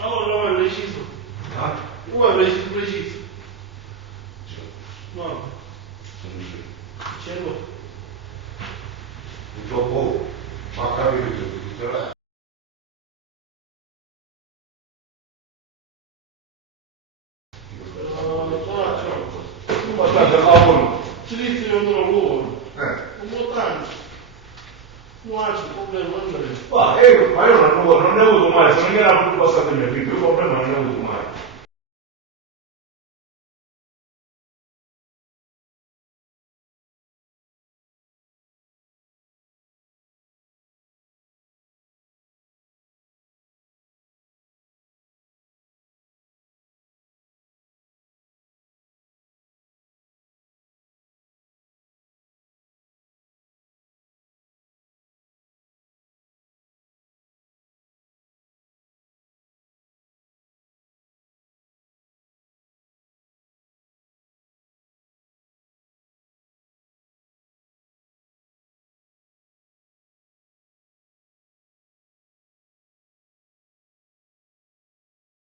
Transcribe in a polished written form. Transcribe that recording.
Allora non è preciso. Ah? Non è preciso. No. Non mi dice. C'è no. Purtroppo, ma capito che guardate al lavoro. Ci dice io non lavoro. Eh. Un po' tanto. Non c'è problema, non c'è. Ma io non ne ho avuto mai, se non era più passato il mio figlio, il problema